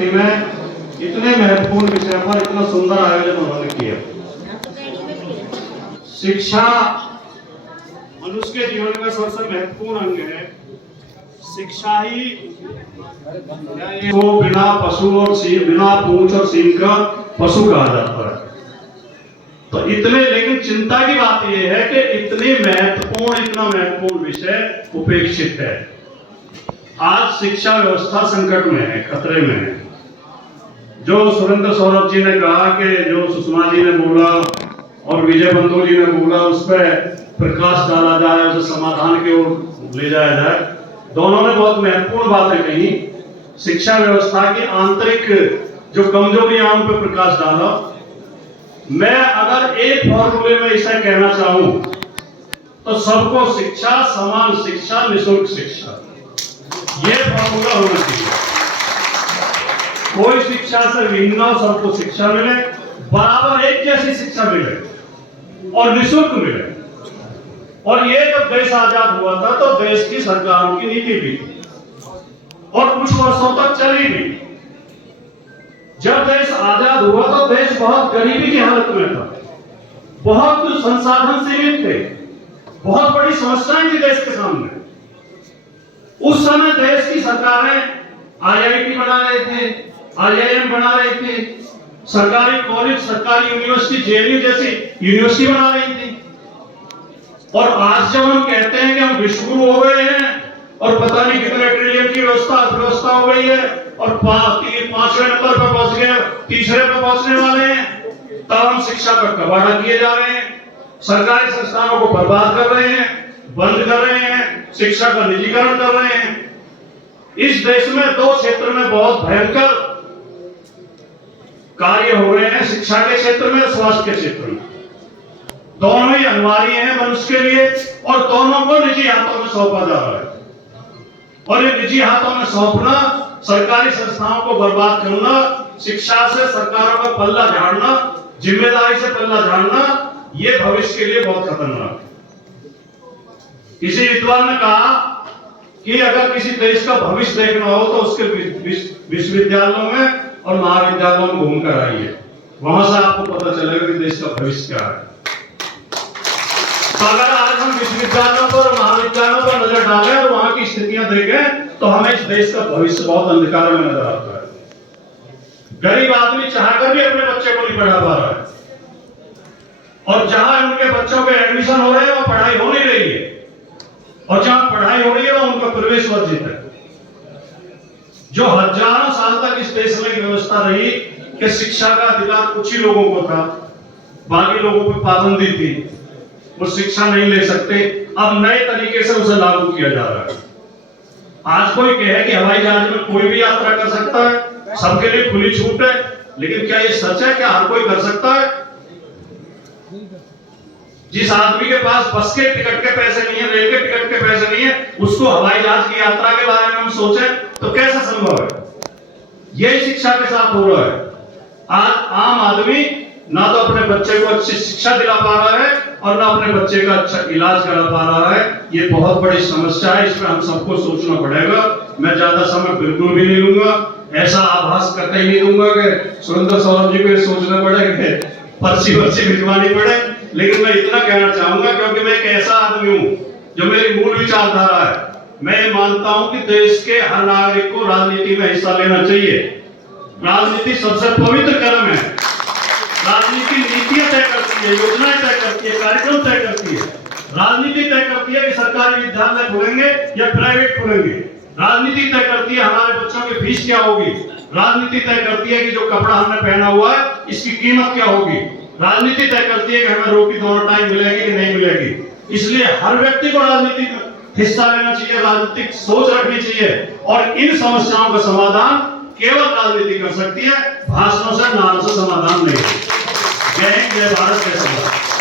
University में इतने महत्वपूर्ण विषय पर इतना सुंदर आयोजन उन्होंने किया। शिक्षा मनुष्य के जीवन का सबसे महत्वपूर्ण अंग है। शिक्षा ही को बिना पशु और सींग, बिना पूंछ और सींग का पशु कहा जाता है। तो इतने, लेकिन चिंता की बात यह है कि इतना महत्वपूर्ण विषय उपेक्षित है। आज शिक्षा व्यवस्था संकट में है, खतरे में है। जो सुरेंद्र सौरभ जी ने कहा कि जो सुषमा जी ने बोला और विजय बंधु जी ने बोला, उस पर प्रकाश डाला जाए, उसे समाधान की ओर ले जाया जाए। दोनों ने बहुत महत्वपूर्ण बातें कही। शिक्षा व्यवस्था की आंतरिक जो कमजोरियां, उन पर प्रकाश डाला। मैं अगर एक फॉर्मूले में इसे कहना चाहूं तो सबको शिक्षा, समान शिक्षा, निःशुल्क शिक्षा, यह फॉर्मूला होना चाहिए। कोई शिक्षा से भिन्न न हो, सबको शिक्षा मिले, बराबर एक जैसी शिक्षा मिले और निःशुल्क मिले। और ये जब देश आजाद हुआ था तो देश की सरकारों की नीति भी और कुछ वर्षों तक चली भी। जब देश आजाद हुआ तो देश बहुत गरीबी की हालत में था, बहुत संसाधन सीमित थे, बहुत बड़ी समस्याएं थी देश के सामने। उस समय देश की सरकारें IIT बना रहे थे, IIM बना रहे थे, सरकारी कॉलेज, सरकारी यूनिवर्सिटी, JNU जैसी यूनिवर्सिटी बना रही थी। और आज जब हम कहते हैं कि हम विश्वगुरु हो गए हैं और पता नहीं कितने ट्रिलियन की अर्थव्यवस्था हो गई है और 5वें नंबर पर पहुंच गए, तीसरे पर पहुंचने वाले हैं, तब हम शिक्षा का कबाड़ा किए जा रहे हैं, सरकारी संस्थानों को बर्बाद कर रहे हैं, बंद कर रहे हैं, शिक्षा का निजीकरण कर रहे हैं। इस देश में दो क्षेत्र में बहुत भयंकर कार्य हो रहे हैं, शिक्षा के क्षेत्र में, स्वास्थ्य के क्षेत्र में। दोनों ही अनिवार्य हैं मनुष्य के लिए और दोनों को निजी हाथों में सौंपा जा रहा है। और ये निजी हाथों में सौंपना, सरकारी संस्थाओं को बर्बाद करना, शिक्षा से सरकारों का पल्ला झाड़ना, जिम्मेदारी से पल्ला झाड़ना, ये भविष्य के लिए बहुत खतरनाक है। किसी विद्वान ने कहा कि अगर किसी देश का भविष्य देखना हो तो उसके विश्वविद्यालयों में और महाविद्यालयों में घूमकर आइए, वहां से आपको पता चलेगा कि देश का भविष्य क्या है। तो अगर आज हम विश्वविद्यालयों पर, महाविद्यालयों पर नजर डालें और वहां की स्थितियां देखें तो हमें इस देश का भविष्य बहुत अंधकार में नजर आता है। गरीब आदमी चाहकर भी अपने बच्चे को नहीं पढ़ा पा रहा है और जहां उनके बच्चों के एडमिशन हो रहे हैं वहां पढ़ाई हो नहीं रही है, और जहां पढ़ाई हो रही है वहां उनका प्रवेश वर्जित है। जो हजारों साल तक इस देश में व्यवस्था रही कि शिक्षा का अधिकार कुछ ही लोगों को था, बाकी लोगों पर पाबंदी थी, वो शिक्षा नहीं ले सकते, अब नए तरीके से उसे लागू किया जा रहा है। आज कोई कहे कि हवाई जहाज में कोई भी यात्रा कर सकता है, सबके लिए खुली छूट है, लेकिन क्या ये सच है कि हर कोई कर सकता है? जिस आदमी के पास बस के टिकट के पैसे नहीं है, रेल के टिकट के पैसे नहीं है, उसको हवाई जहाज की यात्रा के बारे में हम सोचें तो कैसे संभव है? यही शिक्षा के साथ हो रहा है। आज आम आदमी ना तो अपने बच्चे को अच्छी शिक्षा दिला पा रहा है और ना अपने बच्चे का अच्छा इलाज करा पा रहा है। ये बहुत बड़ी समस्या है, इसमें हम सबको सोचना पड़ेगा। मैं ज्यादा समय बिल्कुल भी नहीं लूंगा, ऐसा आभास कतई नहीं दूंगा कि सुरेंद्र सौरभ जी को सोचना पड़े, पर्ची भिजवानी पड़े। लेकिन मैं इतना कहना चाहूंगा, क्योंकि मैं एक ऐसा आदमी हूं जो मेरी मूल विचारधारा है, मैं मानता हूं कि देश के हर नागरिक को राजनीति में हिस्सा लेना चाहिए। राजनीति सबसे पवित्र कर्म है। राजनीति नीतियां तय करती है, योजनाएं तय करती है, कार्यक्रम तय करती है। राजनीति तय करती है कि सरकारी विद्यालय खुलेंगे या प्राइवेट खुलेंगे। राजनीति तय करती है हमारे बच्चों की फीस क्या होगी। राजनीति तय करती है कि जो कपड़ा हमने पहना हुआ है इसकी कीमत क्या होगी। राजनीति तय करती है कि हमें रोटी दोनों टाइम मिलेगी कि नहीं मिलेगी। इसलिए हर व्यक्ति को राजनीति में हिस्सा लेना चाहिए, राजनीतिक सोच रखनी चाहिए, और इन समस्याओं का समाधान केवल राजनीति कर सकती है, भाषणों से, नारों से समाधान नहीं। जय हिंद, जय भारत, जय संविधान।